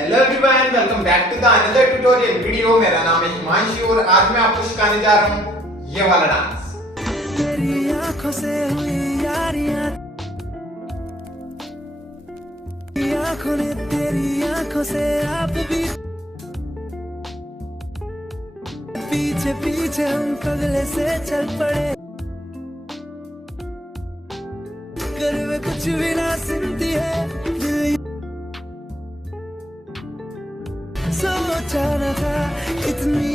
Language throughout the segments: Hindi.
Hello everyone, welcome back to the another tutorial video. मेरा नाम है हिमांशु और आज मैं आपको सिखाने जा रहा हूँ ये वाला डांस। तेरी आंखों से हुई यारियां, आंखों ने तेरी आंखों से आप भी पीछे पीछे हम पगले से चल पड़े, कर वे कुछ भी ना सुनती है दिल, सोचा न था इतनी।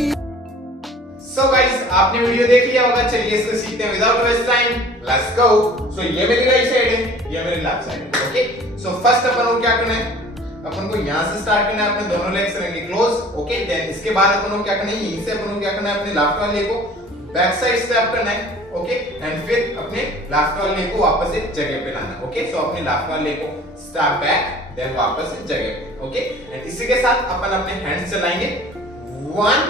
सो गाइस, आपने वीडियो देख लिया होगा। चलिए इसको सीखते हैं without waste time. Let's go. So ये मेरी राइट साइड है, ये मेरी लेफ्ट साइड है। ओके, सो फर्स्ट अपन को क्या करना है, अपन को यहां से स्टार्ट करना है। अपने दोनों लेग्स रहेंगे क्लोज। ओके, देन इसके बाद अपन को क्या करना है, यहीं से अपन को क्या करना है, अपने लेफ्ट वाले लेग को बैक साइड स्टेप करना है। ओके, एंड फिर अपने लेफ्ट वाले लेग को वापस से जगह पे लाना है। ओके, सो अपने लेफ्ट वाले लेग को स्टेप बैक, देन वापस से जगह पे। ओके, एंड इसी के साथ अपन अपने हैंड्स चलाएंगे 1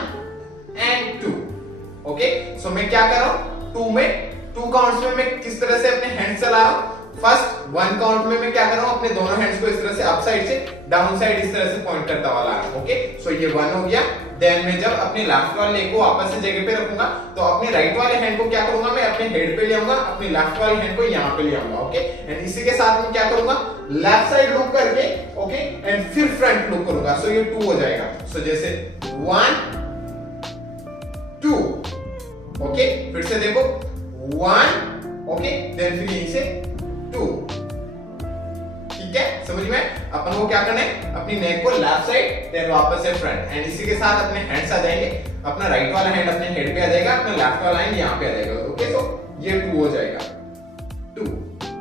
and 2। ओके, सो मैं क्या कर रहा हूं, 2 काउंट्स में मैं किस तरह से अपने हैंड्स चला रहा हूं। फर्स्ट 1 काउंट में मैं क्या कर रहा हूं, अपने दोनों हैंड्स को इस तरह से अप साइड से डाउन साइड इस तरह से पॉइंट करता हुआ ला रहा हूं। ओके, सो ये 1 हो गया। देन मैं जब अपने लेफ्ट वाले लेग को वापस से जगह पे रखूंगा तो अपने राइट वाले हैंड को क्या करूंगा, मैं अपने हेड पे ले आऊंगा, अपने लेफ्ट वाले हैंड को यहां पे ले आऊंगा। ओके, एंड इसी के साथ मैं क्या करूंगा, लेफ्ट साइड लुक करके ओके एंड फिर फ्रंट लुक करूंगा। सो ये 2 हो जाएगा। सो जैसे 1 2। ओके, फिर से देखो 1। ओके, देन फिर यहीं से 2। ठीक है, समझ में? अपन को क्या करना है, अपनी नेक को लेफ्ट साइड देन वापस से फ्रंट, एंड इसी के साथ अपने हैंड्स आ जाएंगे। अपना राइट वाला हैंड अपने हेड पे आ जाएगा, अपना लेफ्ट वाला हैंड यहां पे आ जाएगा। ओके, तो ये 2 हो जाएगा 2।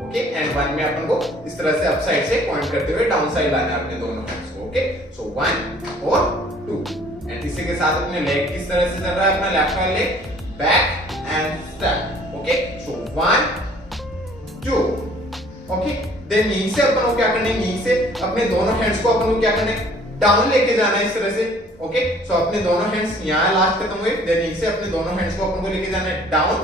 ओके, एंड 1 में अपन को इस तरह से अप साइड से पॉइंट करते हुए डाउन साइड लाना है अपने दोनों हैंड्स को। ओके, सो 1 और 2, एंड इसी के साथ अपने लेग किस तरह से चल रहा है, अपना लेफ्ट वाला leg back and step. Okay, so 1 2। Okay, then यहीं से अपन को क्या करना है, यहीं से अपने दोनों हैंड्स को अपन को क्या करना है, डाउन लेके जाना है इस तरह से। ओके, सो अपने दोनों हैंड्स यहां लास्ट खत्म हुए, देन यहीं से अपने दोनों हैंड्स को अपन को लेके जाना है डाउन,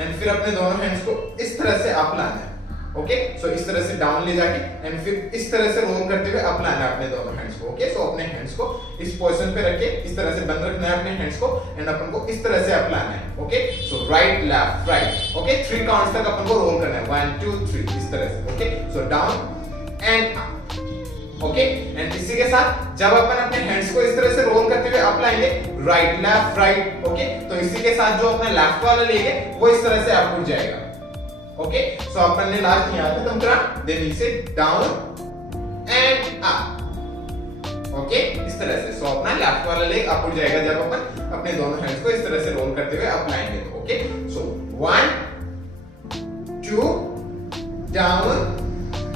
एंड फिर अपने दोनों हैंड्स को इस तरह से अप लाना है। ओके, सो इस तरह से डाउन ले जाके एंड फिर इस तरह से रोल करते हुए अप लाना है अपने दोनों हैंड्स को। ओके, सो अपने हैंड्स को इस पोजीशन पे रख के इस तरह से बंद रखना है अपने हैंड्स को, एंड अपन को इस तरह से अप लाना है। Okay, so right left right. Okay, 3 counts तक अपन को रोल करना है, 1 2 3 इस तरह से। Okay, so down and up. Okay, and इसी के साथ जब अपन अपने हैंड्स को इस तरह से रोल करते हुए अप लाएंगे राइट लेफ्ट राइट। ओके, तो इसी के साथ जो अपना लेफ्ट वाला लेग है वो इस तरह से अप उठ जाएगा। ओके, सो अपन ने लास्ट यहां खत्म करा, देन इसे डाउन एंड अप। ओके, इस तरह से। सो अपना लेफ्ट वाला लेग अप उठ जाएगा जब अपन अपने दोनों हैंड्स को इस तरह से रोल करते हुए अप लाएंगे। Okay, so 1 2 down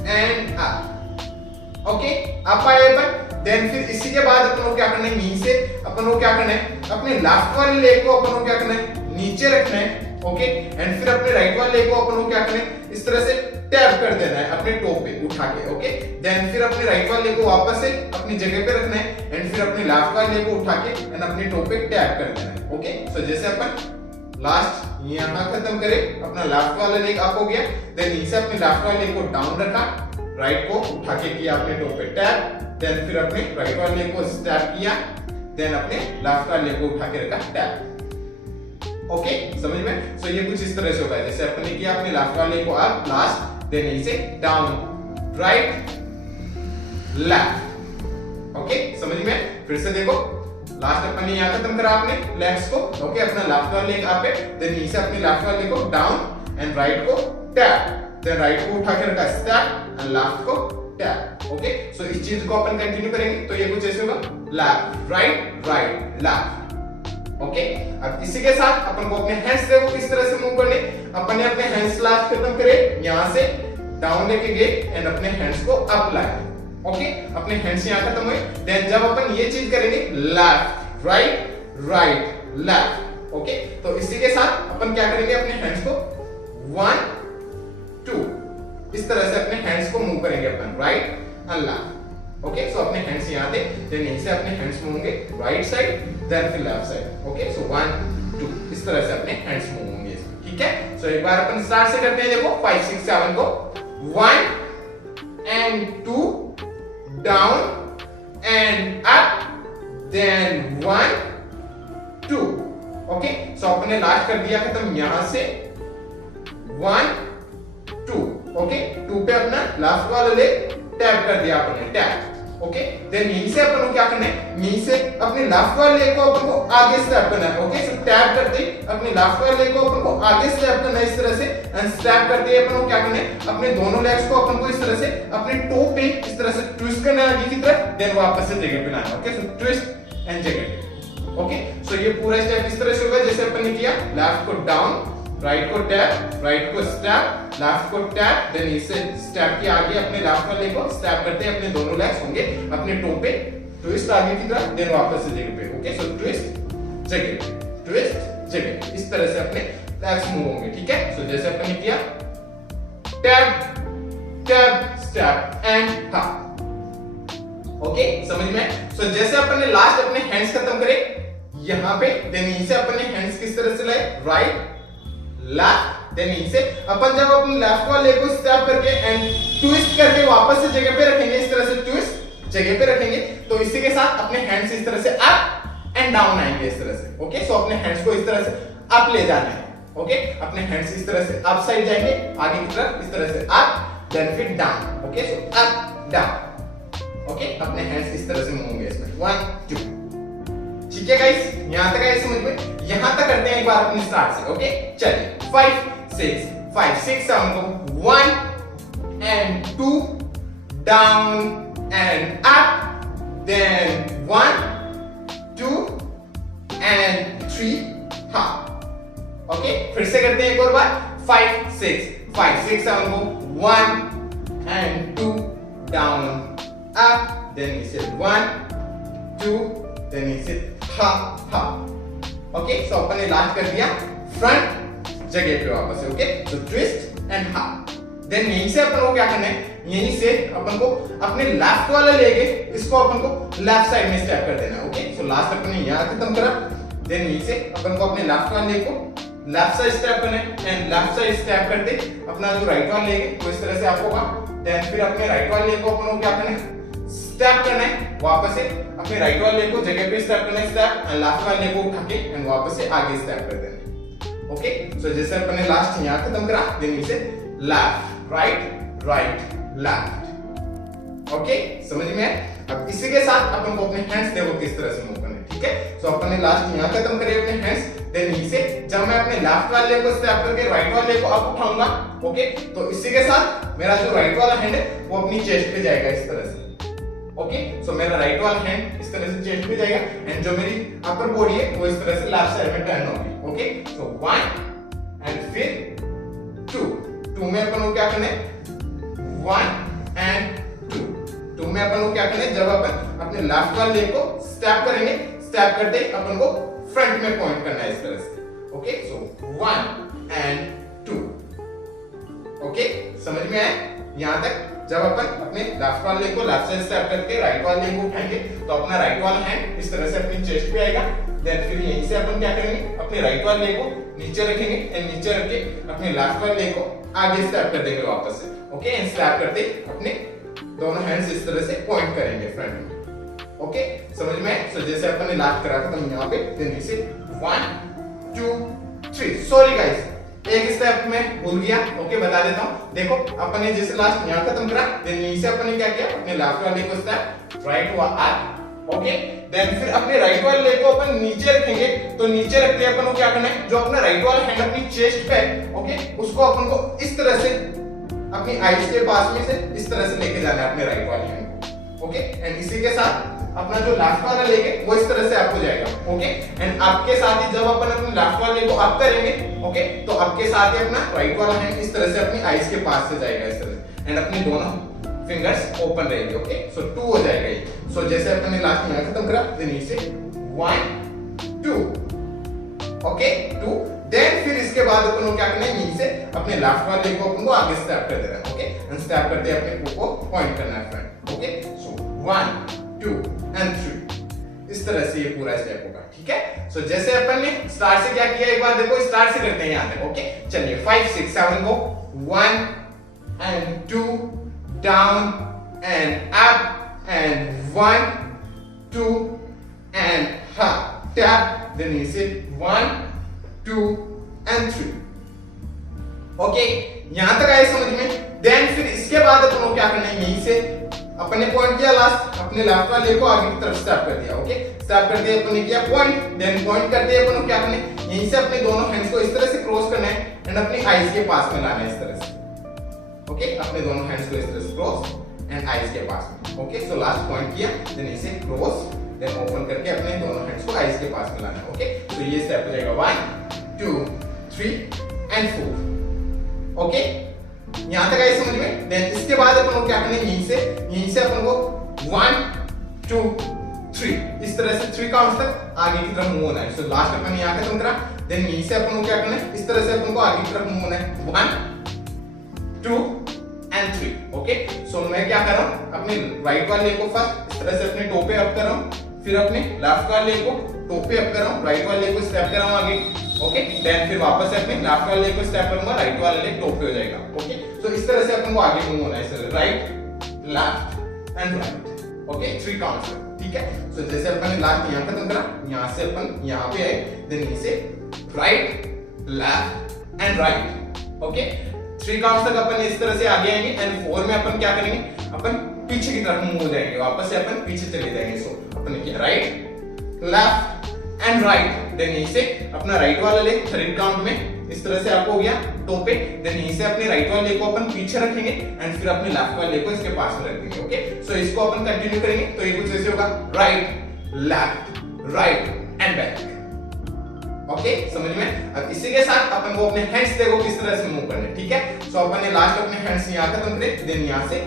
and up. Okay, up आए अपन, देन फिर इसी के बाद अपन को क्या करना है, यहीं से अपन को क्या करना है, अपने लेफ्ट वाले लेग को अपन को क्या करना है, नीचे रखना है। ओके, एंड फिर अपने राइट वाले लेग को अपन को क्या करना है, इस तरह से टैप कर देना है अपने टो पे उठा के। ओके, देन फिर अपने राइट वाले लेग को वापस से अपनी जगह पे रखना है, एंड फिर अपने लेफ्ट वाले लेग को उठा के एंड अपने टो पे टैप कर देना है। ओके, सो जैसे अपन लास्ट यहां खत्म करे, अपना लेफ्ट वाला लेग अप हो गया, देन यहीं से अपने लेफ्ट वाले लेग को डाउन रखा, राइट को उठा के किया अपने टो पे टैप, देन फिर अपने राइट वाले लेग को स्टैप किया, देन अपने लेफ्ट वाले लेग को उठा के रखा टैप। ओके, समझ में? सो ये कुछ इस तरह से होगा, जैसे अपन ने किया अपने लेफ्ट वाले को अप लास्ट, देन यहीं से डाउन राइट लेफ्ट। ओके, समझ में? फिर से देखो, लास्ट अपन ने यहां खत्म करा अपने लेग्स को। ओके, अपना लेफ्ट वाला लेग अप है, देन यहीं से अपने लेफ्ट वाले को डाउन एंड राइट को टैप, देन राइट को उठा के रखा स्टेप एंड लेफ्ट को टैप। ओके, सो इस चीज को अपन कंटिन्यू करेंगे तो ये कुछ ऐसे होगा, left right right left. Okay, अब इसी के साथ अपन को अपने हैंड्स देखो किस तरह से मूव करने। अपन ने अपने हैंड्स लास्ट खत्म करे, यहां से डाउन लेके गए एंड अपने हैंड्स को अप लाए। ओके, अपने हैंड्स यहां खत्म हुए, देन जब अपन ये चीज करेंगे left right right left. Okay, तो इसी के साथ अपन क्या करेंगे, अपने हैंड्स को 1 2 इस तरह से अपने हैंड्स को मूव करेंगे अपन right and left. Okay, so अपने हैंड्स यहां थे, देन यहीं से अपने हैंड्स मूव होंगे राइट साइड, देन फिर लेफ्ट साइड। ओके, सो 1 2 इस तरह से अपने हैंड्स मूव होंगे। ठीक है, सो एक बार अपन स्टार्ट से करते हैं। देखो 5 6 7 को 1 and 2 down and up, then 1 2। Okay, so अपने लास्ट कर दिया खत्म यहां से 1 2। ओके, 2 पे अपना लास्ट वाला लेग टैप कर दिया अपने, टैप। ओके, देन यहीं से अपन को क्या करना है, यहीं से अपने लेफ्ट वाले लेग को अपन को आगे स्टेप करना है। ओके, सो टैप करते ही अपने लेफ्ट वाले लेग को अपन को आगे स्टेप करना है इस तरह से, एंड स्टेप करते ही अपन को क्या करना है, अपने दोनों लेग्स को अपन को इस तरह से अपने टो पे इस तरह से ट्विस्ट करना है आगे की तरफ, देन वापस से जगह पे लाना है। ओके, सो ट्विस्ट एंड जगह। ओके, सो ये पूरा स्टेप इस तरह से होगा जैसे अपन ने किया, लेफ्ट को डाउन, राइट को टैप, राइट को स्टेप, लेफ्ट को टैप, देन इसे स्टेप के आगे अपने लेफ्ट वाले को स्टेप करते हैं, अपने दोनों लेग्स होंगे अपने टो पे, ट्विस्ट आगे की तरफ, देन वापस से जगह पे। ओके, सो ट्विस्ट जगह, ट्विस्ट जगह, इस तरह से अपने लेग्स मूव होंगे। ठीक है, सो जैसे अपन ने किया, टैप टैप स्टेप एंड हा। ओके, समझ में? सो जैसे अपन ने लास्ट अपने हैंड्स खत्म करे यहां पे, देन यहीं से अपन ने हैंड्स किस तरह से लाए, राइट लेफ्ट, देन यहीं से अपन जब अपने लेफ्ट वाले को स्टेप करके एंड ट्विस्ट करके वापस से जगह पे रखेंगे, इस तरह से ट्विस्ट जगह पे रखेंगे, तो इसी के साथ अपने हैंड्स इस तरह से अप एंड डाउन आएंगे इस तरह से। ओके, सो अपने हैंड्स को इस तरह से अप ले जाना है। ओके, अपने हैंड्स इस तरह से अप साइड जाएंगे आगे की तरफ, इस तरह से अप, देन फिर down. Okay, so up down. Okay, अपने हैंड्स इस तरह से मूव होंगे इसमें 1 2। ठीक है गाइस, यहां तक आए समझ में? यहां तक करते हैं एक बार अपने स्टार्ट से। ओके, चलिए 5 6 7 go 1 and 2 down and up, then 1 2 and 3 up। Okay, फिर से करते हैं एक और बार, 5 6 7 go 1 and 2 down up, then you say 1 2, then you say ha ha। Okay, so अपन ने लास्ट कर दिया फ्रंट जगह पे वापस से। ओके, सो ट्विस्ट एंड हा, देन यहीं से अपन को क्या करना है, यहीं से अपन को अपने लेफ्ट वाला लेग है इसको अपन को लेफ्ट साइड में स्टेप कर देना है। ओके, सो लास्ट अपन ने यहां खत्म करा, देन यहीं से अपन को अपने लेफ्ट वाले लेग को लेफ्ट साइड स्टेप करना है, एंड लेफ्ट साइड स्टेप करते अपना जो राइट वाला लेग है वो इस तरह से आप होगा, देन फिर अपने राइट वाले लेग को अपन को क्या करना है, स्टेप करना है वापस से अपने राइट वाले लेग को जगह पे स्टेप करना है, स्टेप, एंड लेफ्ट वाले लेग को उठा के एंड वापस से आगे स्टेप कर देना है। ओके, सो जैसे अपन ने लास्ट यहां खत्म करा, देन इसे left right right left. Okay, समझ में है? अब इसी के साथ अपन को अपने हैंड्स देखो किस तरह से मूव करने। ठीक है, सो अपन ने लास्ट यहां खत्म करे अपने हैंड्स, देन नीचे जब मैं अपने लेफ्ट वाले को स्टेप करके राइट वाले को अप उठाऊंगा, ओके, तो इसी के साथ मेरा जो राइट वाला हैंड है वो अपनी चेस्ट पे जाएगा इस तरह से। ओके, सो मेरा राइट वाला हैंड इस तरह से चेस्ट पे जाएगा, एंड जो मेरी अपर बॉडी है वो इस तरह से लेफ्ट साइड में टर्न होगी। ओके, सो 1 एंड फिर 2 में अपन को क्या करना है, 1 एंड 2 में अपन को क्या करना है, जब अपन अपने लेफ्ट वाले लेग को स्टेप करेंगे, स्टेप करते ही अपन को फ्रंट में पॉइंट करना है इस तरह से। Okay, so 1 and 2। ओके, समझ में आया यहां तक? जब अपन अपने लेफ्ट वाले लेग को लेफ्ट साइड स्टेप करके राइट वाले लेग को उठाएंगे तो अपना राइट वाला हैंड इस तरह से अपनी चेस्ट पे आएगा, देन फिर यहीं से अपन क्या करेंगे, अपने राइट वाले लेग को नीचे रखेंगे, एंड नीचे रख के अपने लेफ्ट वाले लेग को आगे स्टेप कर देंगे वापस से। ओके, एंड स्टेप करते अपने दोनों हैंड्स इस तरह से पॉइंट करेंगे फ्रंट में। ओके, समझ में? सो जैसे अपन ने लास्ट करा था तो यहां पे, देन इसे 1 2 3। सॉरी गाइस, एक स्टेप में भूल गया। ओके, बता देता हूं, देखो अपन ने जैसे लास्ट यहां खत्म करा, देन यहीं से अपन ने क्या किया, अपने लेफ्ट वाले को स्टेप राइट हुआ अप। ओके, देन फिर अपने राइट वाले लेग को अपन नीचे रखेंगे, तो नीचे रखते अपन को क्या करना है, जो अपना राइट वाला हैंड अपनी चेस्ट पे है, ओके, उसको अपन को इस तरह से अपनी आईज के पास में से इस तरह से लेके जाना है अपने राइट वाले हैंड को। ओके, एंड इसी के साथ अपना जो लेफ्ट वाला लेग है वो इस तरह से अप हो जाएगा। ओके, एंड आपके साथ ही जब अपन अपने लेफ्ट वाले लेग को अप करेंगे, ओके, तो आपके साथ ही अपना राइट वाला हैंड इस तरह से अपनी आईज के पास से जाएगा इस तरह, एंड अपनी दोनों फिंगर्स ओपन रहेंगे। ओके, सो 2 हो जाएगा ये। सो जैसे अपन ने लास्ट यहां खत्म करा, देन इसे 1 2। ओके, 2, देन फिर इसके बाद अपन को क्या करना है, यहीं से अपने लेफ्ट वाले लेग को अपन को आगे स्टेप कर देना है। ओके, एंड स्टेप करते अपने को पॉइंट करना है फ्रंट। ओके, सो 1 2 and 3, इस तरह से ये पूरा स्टेप होगा। ठीक है, सो जैसे अपन ने स्टार्ट से क्या किया, एक बार देखो, स्टार्ट से करते हैं यहां तक। ओके, चलिए 5 6 7 go 1 and 2 down and up and 1 2 and ha tap, then you say 1 2 and 3. Okay, यहां तक आए समझ में। देन फिर इसके बाद अपन को क्या करना है, यहीं से अपन ने पॉइंट किया लास्ट, अपने लेफ्ट वाले को आगे की तरफ स्टेप कर दिया। ओके, स्टेप कर दिया अपन ने, किया पॉइंट, देन पॉइंट कर दिया अपन को क्या करना है, यहीं से अपने दोनों हैंड्स को इस तरह से क्रॉस करना है एंड अपनी आईज के पास में लाना है इस तरह से। ओके, अपने दोनों हैंड्स को इस तरह से क्रॉस एंड आईज के पास में। ओके, सो लास्ट पॉइंट किया, देन इसे क्रॉस, देन ओपन करके अपने दोनों हैंड्स को आईज के पास में लाना है। ओके, तो ये स्टेप हो जाएगा 1 2 3 and 4। ओके, यहां तक आए समझ में। देन इसके बाद अपन को क्या करना है, यहीं से अपन को 1 2 3 इस तरह से 3 काउंट्स तक आगे की तरफ मूव होना है। सो लास्ट अपन यहां खत्म करा, देन यहीं से अपन को क्या करना है, इस तरह से अपन को आगे की तरफ मूव होना है 1 2 and 3। ओके, सो मैं क्या कर रहा हूं, अपने राइट वाले को फर्स्ट इस तरह से अपने टो पे अप कर रहा हूं, फिर अपने लेफ्ट वाले को टो पे अप कर रहा हूं, राइट वाले को स्टेप कर रहा हूं आगे। ओके, देन फिर वापस से अपने लेफ्ट वाले को स्टेप करूंगा, राइट वाले लेग टॉप पे हो जाएगा। ओके, सो इस तरह से अपन को आगे मूव होना है, sir right left and right. Okay, 3 counts, ठीक है। सो जैसे अपन ने लास्ट यहां खत्म करा, यहां से अपन यहां पे आए, देन यहीं से right left and right. Okay, 3 counts तक अपन इस तरह से आगे आएंगे एंड 4 में अपन क्या करेंगे, अपन पीछे की तरफ मूव हो जाएंगे, वापस से अपन पीछे चले जाएंगे। सो अपन ने right left and right, then यहीं से अपना राइट वाला लेग 3 काउंट में इस तरह से आपको हो गया टो पे, देन यहीं से अपने राइट वाले लेग को अपन पीछे रखेंगे एंड फिर अपने लेफ्ट वाले लेग को इसके पास में रख देंगे। ओके, सो इसको अपन कंटिन्यू करेंगे, तो ये कुछ ऐसे होगा right left right and back. Okay, समझ में। अब इसी के साथ अपन को अपने हैंड्स देखो किस तरह से मूव करने, ठीक है। सो अपन ने लास्ट अपने हैंड्स यहां खत्म करे, देन यहां से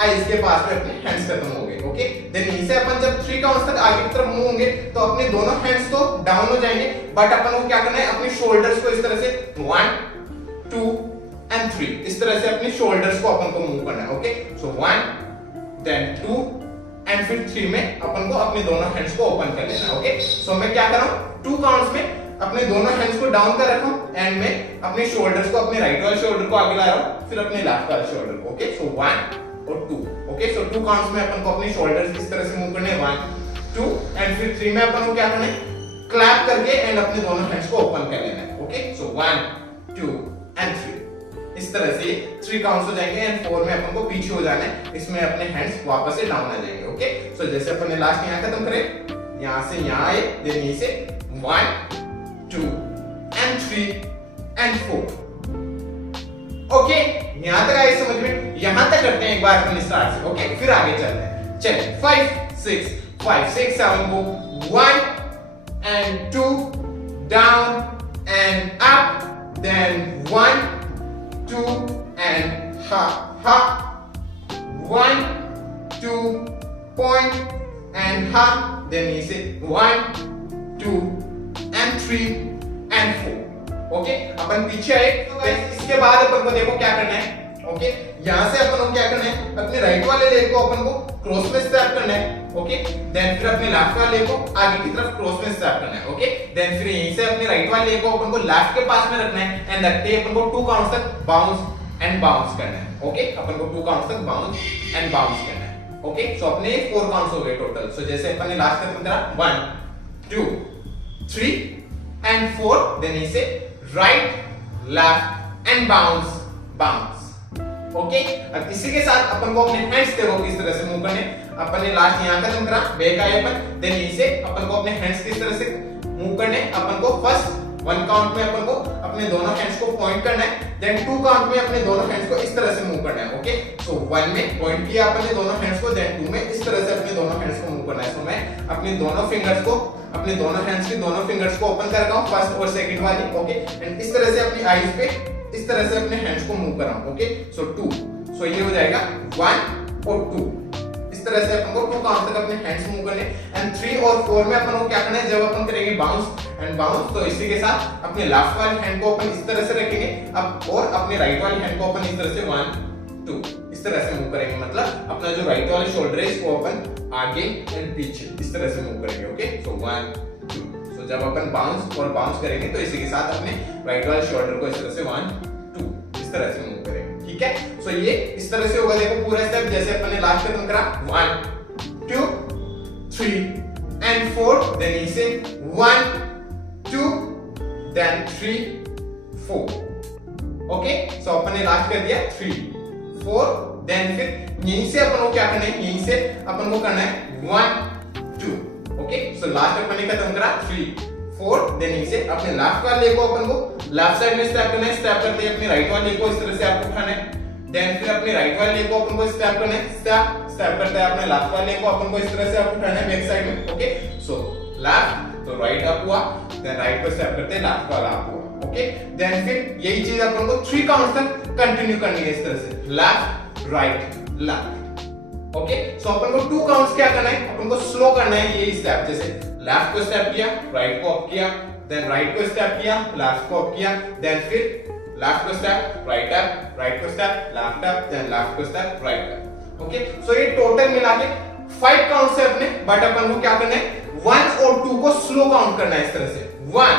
आईज के पास में अपने हैंड्स खत्म हो गए। ओके, देन यहीं से अपन जब 3 काउंट्स तक आगे की तरफ मूव होंगे तो अपने दोनों हैंड्स तो डाउन हो जाएंगे, बट अपन को क्या करना है, अपने शोल्डर्स को इस तरह से 1 2 and 3 इस तरह से अपने शोल्डर्स को अपन को मूव करना है। ओके, सो 1 देन 2 एंड फिर 3 में अपन को अपने दोनों हैंड्स को ओपन कर लेना है। ओके, सो मैं क्या कर रहा हूं, 2 काउंट्स में अपने दोनों हैंड्स को डाउन कर रखा हूं एंड में अपने शोल्डर्स को, अपने राइट वाले शोल्डर को आगे ला रहा हूं, फिर अपने लेफ्ट वाले शोल्डर को। ओके, सो 1 और 2। ओके, सो 2 काउंट्स में अपन को अपने शोल्डर्स इस तरह से मूव करने हैं 1 2 एंड फिर 3 में अपन को क्या करना है, क्लैप करके एंड अपने दोनों हैंड्स को ओपन कर लेना है। ओके, सो 1 2 and 3 इस तरह से 3 काउंट्स हो जाएंगे एंड 4 में अपन को पीछे हो जाना है, इसमें अपने हैंड्स वापस से डाउन आ जाएंगे। ओके, सो जैसे अपन ने लास्ट यहां खत्म करे, यहां से यहां आए, देन यहीं से 1 2 and 3 and 4। ओके, यहां तक आए समझ में। यहां तक करते हैं एक बार अपन स्टार्ट से। ओके, फिर आगे चलते हैं। चलिए 5 6 7 गो 1 and 2 down and up, then 1 2 and ha 1 2 point and ha, then you say 1 2 and 3 and 4। Okay, अपन पीछे आए, तो गाइस इसके बाद अपन को देखो क्या करना है। ओके, यहां से अपन को क्या करना है, अपने राइट वाले लेग को अपन को क्रॉस में स्टेप करना है। ओके, देन फिर अपने लेफ्ट वाले लेग को आगे की तरफ क्रॉस में स्टेप करना है। ओके, देन फिर यहीं से अपने राइट वाले लेग को अपन को लेफ्ट के पास में रखना है एंड रखते ही अपन को 2 काउंट्स तक बाउंस एंड बाउंस करना है। ओके, अपन को 2 काउंट्स तक बाउंस एंड बाउंस करना है। ओके, सो अपने 4 काउंट्स हो गए टोटल। सो जैसे अपन ने लास्ट खत्म करा 1 2 3 and 4, देन यहीं से right left and bounce bounce. Okay, अब इसी के साथ अपन को अपने हैंड्स देखो किस तरह से मूव करने। अपन ने लास्ट यहां खत्म करा, बैक आए अपन, देन यहीं से अपन को अपने हैंड्स किस तरह से मूव करने। अपन को फर्स्ट 1 काउंट में अपन को अपने दोनों हैंड्स को पॉइंट करना है, देन 2 काउंट में अपने दोनों हैंड्स को इस तरह से मूव करना है। ओके, सो 1 में पॉइंट किया अपन ने दोनों हैंड्स को, देन 2 में इस तरह से अपने दोनों हैंड्स को मूव करना है। सो मैं अपने दोनों फिंगर्स को, अपने दोनों हैंड्स की दोनों फिंगर्स को ओपन कर रहा हूं, फर्स्ट और सेकंड वाली। ओके, एंड इस तरह से अपनी आईज पे इस तरह से अपने हैंड्स को मूव कर रहा हूं। ओके, सो 2, सो ये हो जाएगा 1 और 2 इस तरह से अपन को 2 काउंट तक अपने हैंड्स मूव करने एंड 3 और 4 में अपन को क्या करना है, जब अपन करेंगे बाउंस एंड बाउंस, तो इसी के साथ अपने लेफ्ट वाले हैंड को अपन इस तरह से रखेंगे अब, और अपने राइट वाले हैंड को अपन इस तरह से 1 2 इस तरह से मूव करेंगे। मतलब अपना जो राइट वाला शोल्डर है इसको अपन आगे एंड पीछे इस तरह से मूव करेंगे। ओके, सो 1 2, सो जब अपन बाउंस और बाउंस करेंगे तो इसी के साथ अपने राइट वाले शोल्डर को इस तरह से 1 2 इस तरह से मूव करेंगे। ठीक है, सो ये इस तरह से होगा। देखो पूरा स्टेप जैसे अपन ने लास्ट खत्म करा 1 2 3 and 4, then यहीं से 1 2 then 3 4. ओके, सो अपन ने लास्ट कर दिया 3 4, देन फिर यहीं से अपन को क्या करना है, यहीं से अपन को करना है 1 2. ओके, सो लास्ट अपन ने खत्म करा 3 4, देन यहीं से अपने लेफ्ट वाले को अपन को लेफ्ट साइड में स्टेप करना है, स्टेप करते हैं अपने राइट वाले को इस तरह से आपको उठाना है, देन फिर अपने राइट वाले को अपन को स्टेप करना है, स्टेप स्टेप करते हैं अपने लेफ्ट वाले को अपन को इस तरह से आपको उठाना है बैक साइड में. ओके, सो लेफ्ट तो राइट अप हुआ, देन राइट को स्टेप करते हैं लेफ्ट वाला अप हुआ. ओके, देन फिर यही चीज अपन को 3 काउंट्स तक कंटिन्यू करनी है इस तरह से left right left. Okay, so अपन को 2 काउंट्स क्या करना है, अपन को स्लो करना है यही स्टेप, जैसे लेफ्ट को स्टेप किया, राइट को अप किया, देन राइट को स्टेप किया, लेफ्ट को अप किया, देन फिर लेफ्ट को स्टेप राइट अप, राइट को step left up, then left को step right up. Okay, so ये टोटल मिला के 5 काउंट्स है अपने, बट अपन को क्या करना है 1 और 2 को स्लो काउंट करना है इस तरह से 1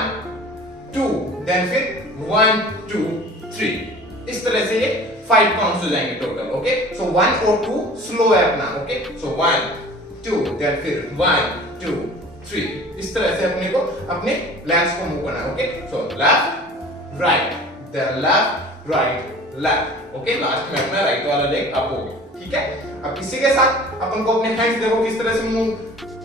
2, देन फिर 1 2 3, इस तरह से ये 5 काउंट्स हो जाएंगे टोटल. ओके, सो 1 और 2 स्लो है अपना. ओके, सो 1 2, देन फिर 1 2 3, इस तरह से अपने को अपने लेग्स को मूव करना है. Okay, so left right, then left right left. Okay, last में अपना राइट वाला लेग अप हो गया. ठीक है, अब इसी के साथ अपन को अपने हैंड्स देखो किस तरह से मूव,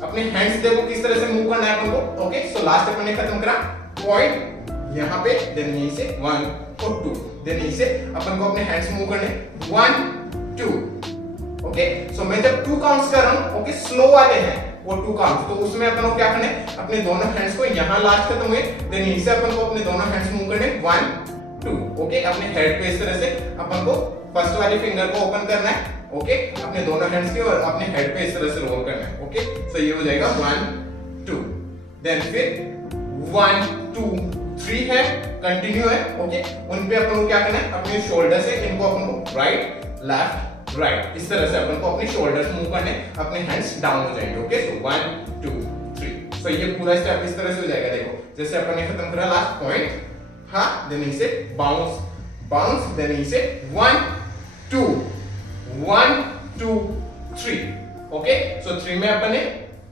अपने हैंड्स देखो किस तरह से मूव करना है अपन को. ओके, सो लास्ट अपन ने खत्म करा पॉइंट यहाँ पे, देन यहीं से 1 और 2, देन यहीं से अपन को अपने हैंड्स मूव करने 1 2. ओके, सो मैं जब 2 काउंट्स कर रहा हूँ, ओके, स्लो वाले हैं वो 2 काउंट्स, तो उसमें अपन को क्या करना है, अपने दोनों हैंड्स को यहाँ लास्ट खत्म हुए, देन यहीं से अपन को अपने दोनों हैंड्स मूव करने 1 2. ओके, अपने हेड पे इस तरह से अपन को फर्स्ट वाली फिंगर को ओपन करना है. ओके, अपने दोनों हैंड्स की और अपने हेड पे इस तरह से रोल करना है. ओके, सो ये हो जाएगा 1 2, देन फिर 1 2 3 है, कंटिन्यू है. ओके, उन पे अपन को क्या करना है, अपने शोल्डर से इनको अपन को राइट लेफ्ट राइट, इस तरह से अपन को अपने शोल्डर्स मूव करने, अपने हैंड्स डाउन हो जाएंगे. ओके, सो 1 2 3, सो ये पूरा स्टेप इस तरह से हो जाएगा. देखो जैसे अपन ने खत्म करा लास्ट पॉइंट, हाँ, देन इसे बाउंस बाउंस, देन इसे 1 2 1 2 3. ओके, सो 3 में अपन ने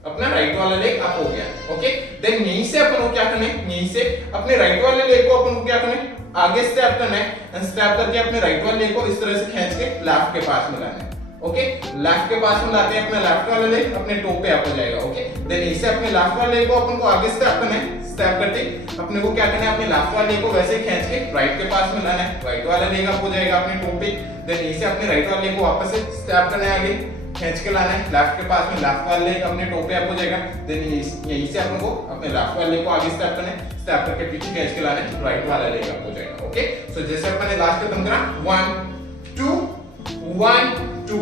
अपना राइट वाला लेग अप हो गया. ओके, देन यहीं से अपन को क्या करना है, यहीं से अपने राइट वाले लेग को अपन को क्या करना है, आगे स्टेप करना है, एंड स्टेप करके अपने राइट वाले लेग को इस तरह से खींच के लेफ्ट के पास में लाना है. ओके, लेफ्ट के पास में लाते हैं अपना लेफ्ट वाला लेग अपने टो पे अप हो जाएगा. ओके, देन यहीं से अपने लेफ्ट वाले लेग को अपन को आगे स्टेप करना है, स्टेप करते अपने को क्या करना है, अपने लेफ्ट वाले लेग को वैसे खींच के राइट के पास में लाना है, राइट वाला लेग अप हो जाएगा अपने टो पे, देन यहीं से अपने राइट वाले लेग को वापस से स्टेप करना है, आगे खींच के लाना है लेफ्ट के पास में, लेफ्ट वाले लेग अपने टो पे अप हो जाएगा, देन यहीं से अपन को अपने लेफ्ट वाले लेग को आगे स्टेप करना है, स्टेप करके पीछे खींच के लाना है, राइट वाला लेग अप हो जाएगा. ओके, सो जैसे अपन ने लास्ट खत्म करा 1 2 1 2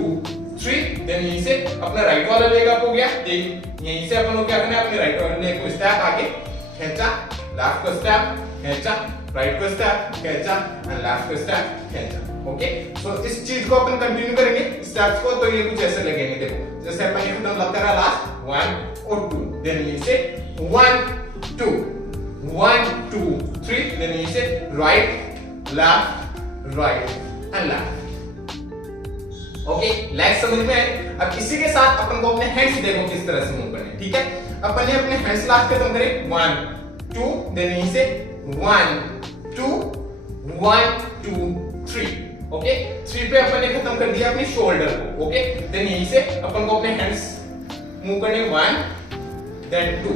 3, देन यहीं से अपना राइट वाला लेग अप हो गया. यहीं से अपन को क्या करना है, अपने राइट वाले लेग को स्टेप आगे खींचा, लेफ्ट को स्टेप खींचा, राइट को स्टेप खींचा, एंड लेफ्ट को स्टेप खींचा. ओके, सो इस चीज को अपन कंटिन्यू करेंगे स्टेप्स को, तो ये कुछ ऐसे लगेंगे. देखो जैसे अपन ये खत्म करा लास्ट 1 और 2, देन यहीं से 1 2 1 2 3, देन यहीं से right left right and left. Okay, leg समझ में आए. अब इसी के साथ अपन को अपने हैंड्स देखो किस तरह से मूव करने. ठीक है, अपन ने अपने हैंड्स लास्ट खत्म करे 1 2, देन यहीं से 1 2 1 2 3. ओके, 3 पे अपन ने खत्म कर दिया अपने शोल्डर को. ओके, देन यहीं से अपन को अपने हैंड्स मूव करने 1 देन 2.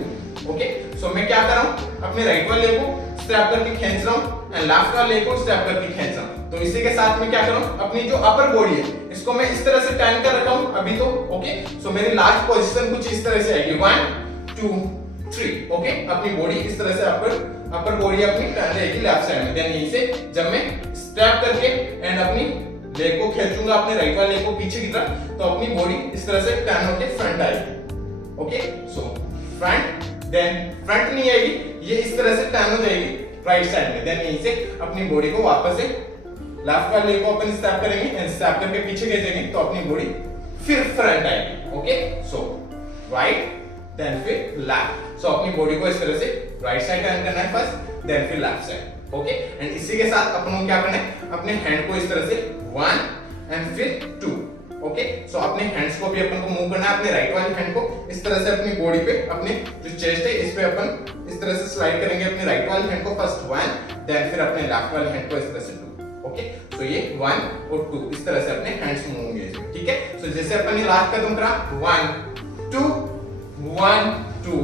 ओके, सो मैं क्या कर रहा हूं, अपने राइट वाले को स्टेप करके खींच रहा हूं एंड लेफ्ट वाले को स्टेप करके खींच रहा हूं. तो इसी के साथ में क्या कर रहा हूं, अपनी जो अपर बॉडी है इसको मैं इस तरह से टर्न कर रखा हूं अभी तो. ओके, सो मेरी लास्ट पोजीशन कुछ इस तरह से आएगी 1 2 3. ओके, अपनी बॉडी इस तरह से अपर बॉडी अपनी टर्न रहेगी लेफ्ट साइड में. देन यहीं से जब मैं स्टेप करके एंड अपनी लेग को खींचूंगा अपने राइट वाले लेग को पीछे की तरफ, तो अपनी बॉडी इस तरह से टर्न होकर फ्रंट आएगी. Okay, so front, then front नहीं आएगी, ये इस तरह से टर्न हो जाएगी राइट साइड में. देन यहीं से अपनी बॉडी को वापस से लेफ्ट वाले लेग को अपन स्टेप करेंगे एंड स्टेप करके पीछे खींचेंगे, तो अपनी बॉडी फिर फ्रंट आएगी. ओके, सो राइट देन फिर लेफ्ट. सो अपनी बॉडी को इस तरह से राइट साइड टर्न करना है फर्स्ट, देन फिर लेफ्ट साइड. ओके, एंड इसी के साथ अपन को क्या करना है, अपने हैंड को इस तरह से 1 एंड फिर 2. ओके। सो अपने हैंड्स को भी अपन को मूव करना है, अपने राइट वाली हैंड को इस तरह से अपनी बॉडी पे, अपने जो चेस्ट है इस पे अपन इस तरह से स्लाइड करेंगे अपने राइट वाली हैंड को फर्स्ट 1, देन फिर अपने लेफ्ट वाली हैंड को इस तरह से 2। ओके, सो ये 1 और 2 इस तरह से अपने हैंड्स मूव होंगे इसमें, ठीक है। सो जैसे अपन ने लास्ट कदम करा 1 2 1 2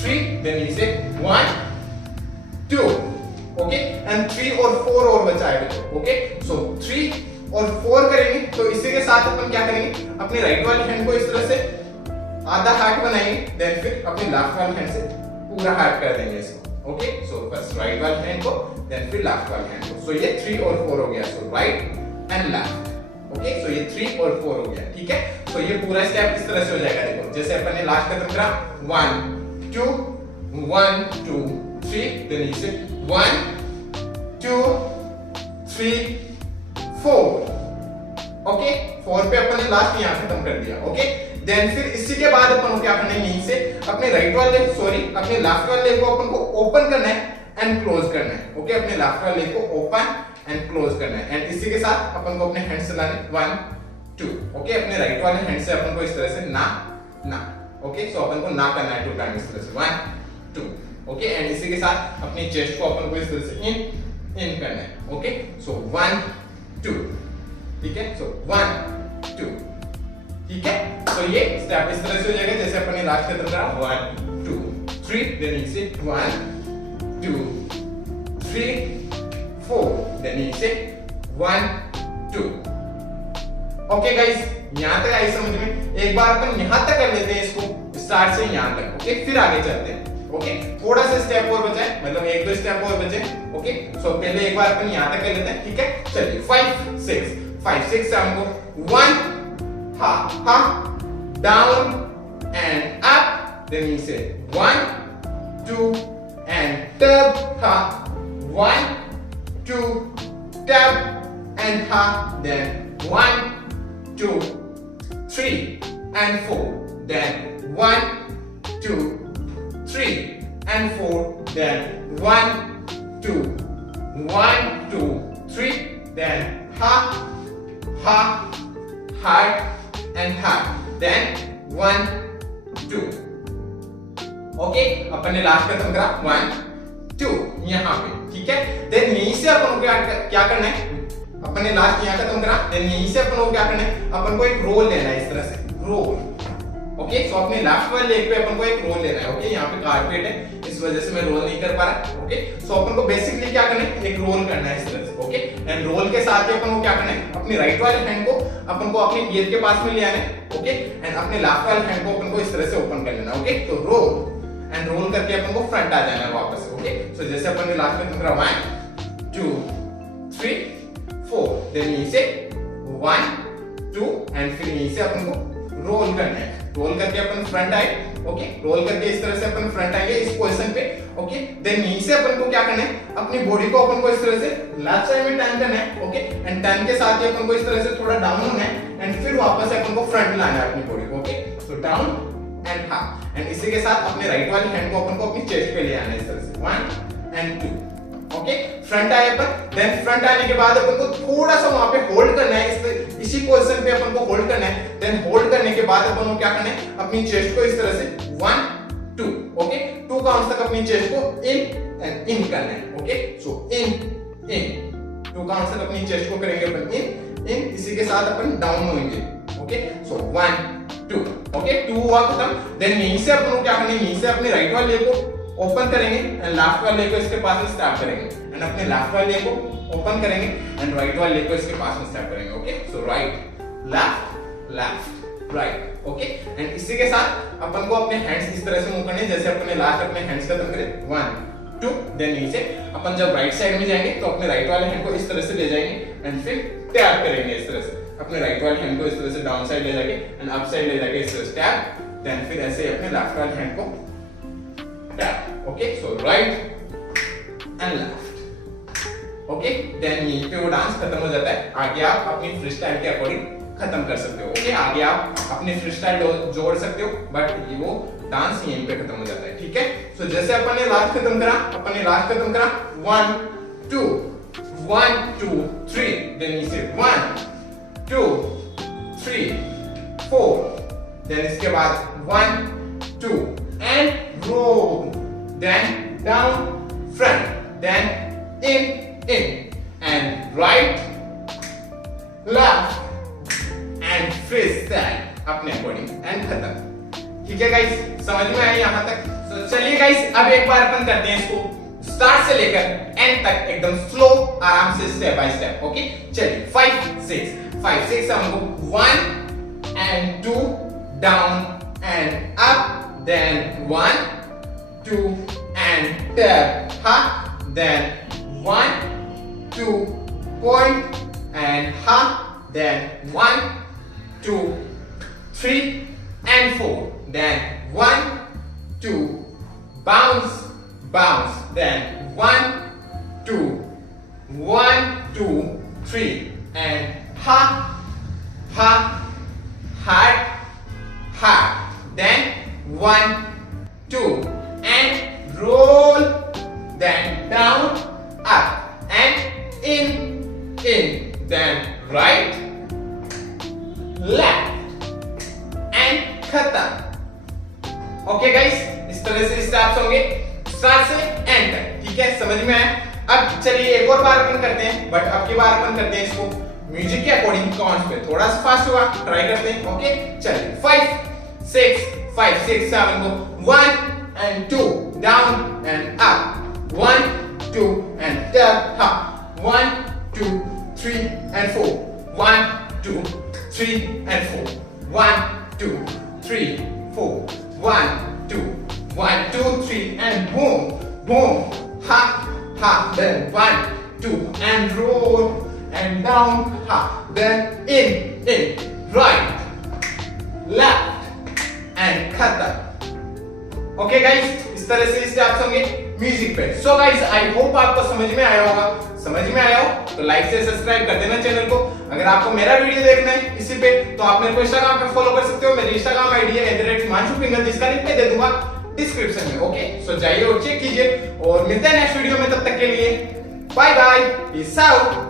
3, देन ये से 1 2, ओके, एंड 3 और 4 और बचा है बच्चों। ओके, सो 3 और 4 करेंगे तो इसी के साथ अपन क्या करेंगे, अपनी राइट वाली हैंड को इस तरह से आधा हार्ट बनाएंगे, देन फिर अपनी लेफ्ट वाली हैंड से पूरा हार्ट कर देंगे इसको। ओके, सो फर्स्ट राइट वाली हैंड को, देन फिर लेफ्ट वाली हैंड को। सो ये 3 और 4 हो गया, सो right and left. Okay, so ये 3 और 4 हो गया, ठीक है। सो ये पूरा स्टेप इस तरह से हो जाएगा। देखो जैसे अपन ने लास्ट कदम करा 1 2 1 2 3, देन इसे 1 2 3 4। ओके, 4 पे अपन ने लास्ट यहाँ खत्म कर दिया। ओके, देन फिर इसी के बाद अपन को क्या करना है, यहीं से अपने राइट वाले अपने लेफ्ट वाले लेग को अपन को ओपन करना है एंड क्लोज करना है। ओके, अपने लेफ्ट वाले लेग को ओपन एंड क्लोज करना है, एंड इसी के साथ अपन को अपने हैंड्स चलाने 1 2। ओके, अपने राइट वाले हैंड से अपन को इस तरह से ना। ओके, सो अपन को ना करना है 2 टाइम इस तरह से 1 2। ओके, एंड इसी के साथ अपनी चेस्ट को अपन को इस तरह से इन करना है। ओके, सो 1 2, ठीक है। सो 1 2, ठीक है। तो ये स्टेप इस तरह से हो जाएगा जैसे अपन ने लास्ट कदम करा 1 2 3, देन इसे 1 2 3 4, देन इसे 1 2। ओके गाइस, यहां तक आई समझ में? एक बार अपन यहां तक कर लेते हैं इसको, स्टार्ट से यहां तक। ओके, फिर आगे चलते हैं। ओके, थोड़ा सा स्टेप और बचा है, मतलब 1 2 स्टेप और बचे। ओके, सो पहले एक बार अपन यहां तक कर लेते हैं, ठीक है। चलिए 5 6 से हमको 1 ha down and up, then you say 1 2 and tap ha 1 2 tap and ha, then 1 2 3 and 4, then 1 2 3 and 4, then 1 2 1 2 3, then ha heart and heart, then 1 2। Okay, अपन ने लास्ट खत्म करा 1 2 यहाँ पे, ठीक है। देन यहीं से अपन को क्या करना है, अपन ने लास्ट यहाँ खत्म करा, देन यहीं से अपन को क्या करना है, अपन को एक रोल लेना है इस तरह से, रोल। ओके, सो अपने लेफ्ट वाले लेग पे अपन को एक रोल लेना है। ओके, यहाँ पे कारपेट है इस वजह से मैं रोल नहीं कर पा रहा। ओके, सो अपन को बेसिकली क्या करना है, एक रोल करना है इस तरह से। ओके, एंड रोल के साथ ही अपन को क्या करना है, अपनी राइट वाली हैंड को अपन को अपने ईयर के पास में ले आना है। ओके, एंड अपने लेफ्ट वाली हैंड को अपन को इस तरह से ओपन कर लेना। ओके, तो रोल एंड रोल करके अपन को फ्रंट आ जाना है वापस। ओके, सो जैसे अपन ने लास्ट में करा 1 2 3 4, देन यहीं से 1 2 एंड फिर यहीं से अपन को रोल करना है। रोल करके अपन फ्रंट आए। ओके, रोल करके इस तरह से अपन फ्रंट आएंगे इस पोजीशन पे। ओके, देन यहीं से अपन को क्या करना है, अपनी बॉडी को अपन को इस तरह से लेफ्ट साइड में टर्न करना है। ओके, एंड टर्न के साथ ही अपन को इस तरह से थोड़ा डाउन होना है एंड फिर वापस अपन को फ्रंट लाना है अपनी बॉडी को। Okay, so down and up, and इसी के साथ अपने राइट वाली हैंड को अपन को अपनी चेस्ट पे ले आना है इस तरह से 1 and 2। ओके, फ्रंट आए अपन, देन फ्रंट आने के बाद अपन को थोड़ा सा वहां पे होल्ड करना है, इसी पोजीशन पे अपन को होल्ड करना है। देन होल्ड करने के बाद अपन को क्या करना है, अपनी चेस्ट को इस तरह से 1 2। ओके, 2 काउंट्स तक अपनी चेस्ट को इन एंड इन करना है। ओके, सो इन 2 काउंट्स तक अपनी चेस्ट को करेंगे अपन इन, इसी के साथ अपन डाउन होंगे। Okay, so 1 2। ओके, 2 हुआ खत्म। देन यहीं से अपन को क्या करना है, यहीं से अपने राइट वाले को ओपन करेंगे एंड लेफ्ट वाले को इसके पास में स्टैप करेंगे, एंड अपने लेफ्ट वाले को ओपन करेंगे एंड राइट वाले को इसके पास में स्टैप करेंगे। Okay, so right left left right. Okay, and इसी के साथ अपन को अपने हैंड्स इस तरह से मूव करने जैसे अपने लास्ट अपने हैंड्स खत्म करें 1 2, देन नीचे अपन जब राइट साइड में जाएंगे तो अपने राइट वाले हैंड को इस तरह से ले जाएंगे एंड फिर टैप करेंगे इस तरह से, अपने राइट वाले हैंड को इस तरह से डाउन साइड ले जाके एंड अप साइड ले जाके इस तरह से टैप, देन फिर ऐसे अपने लेफ्ट वाले हैंड को tap. Okay, so right and left. Okay, then यहीं पे वो डांस खत्म हो जाता है। आगे आप अपनी फ्री स्टाइल के अकॉर्डिंग खत्म कर सकते हो। ओके, आगे आप अपनी फ्री स्टाइल जोड़ सकते हो, बट ये वो डांस यहीं पे खत्म हो जाता है। ठीक है, सो जैसे अपन ने लास्ट खत्म करा 1 2 1 2 3, देन you say 1 2 3 4, देन इसके बाद 1 2 and roll, then down front, then in and right left and freestyle अपने अकॉर्डिंग एंड खत्म। ठीक है गाइस, समझ में आया यहाँ तक? तो चलिए गाइस अब एक बार अपन करते हैं इसको स्टार्ट से लेकर एंड तक एकदम स्लो आराम से स्टेप बाय स्टेप। ओके चलिए 5 6 हमको 1 and 2 down and up, then 1 2 and tap, ha, then 1 2 point and ha, then 1 2 3 and 4, then 1 2 bounce bounce, then 1 2 1 2 3 and ha ha heart heart, then 1 2 and roll, then down up and in, then right left and खत्म। ओके गाइस, इस तरह से स्टेप्स होंगे स्टार्ट से एंड तक। ठीक है, समझ में आया? अब चलिए एक और बार अपन करते हैं, बट अब की बार अपन करते हैं इसको म्यूजिक के अकॉर्डिंग काउंट्स पे, थोड़ा सा फास्ट हुआ, ट्राई करते हैं। ओके चलिए 5 6 7 go 1 and 2 down and up, 1 2 and tap, up, 1 2 3 and 4, 1 2 3 and 4, 1 2 3 4, 1 2 1 2 3 and boom boom, ha ha, then 1 2 and roll and down, ha, then in right left and खत्म। ओके गाइस, इस तरह से स्टेप्स होंगे म्यूजिक पे। सो गाइस आई होप आपको समझ में आया होगा। समझ में आया हो तो लाइक से सब्सक्राइब कर देना चैनल को। अगर आपको मेरा वीडियो देखना है इसी पे तो आप मेरे को इंस्टाग्राम पे फॉलो कर सकते हो। मेरी इंस्टाग्राम आईडी है @himanshu, जिसका लिंक मैं दे दूंगा डिस्क्रिप्शन में। ओके सो जाइए और चेक कीजिए और मिलते हैं नेक्स्ट वीडियो में। तब तक के लिए बाय बाय, पीस आउट।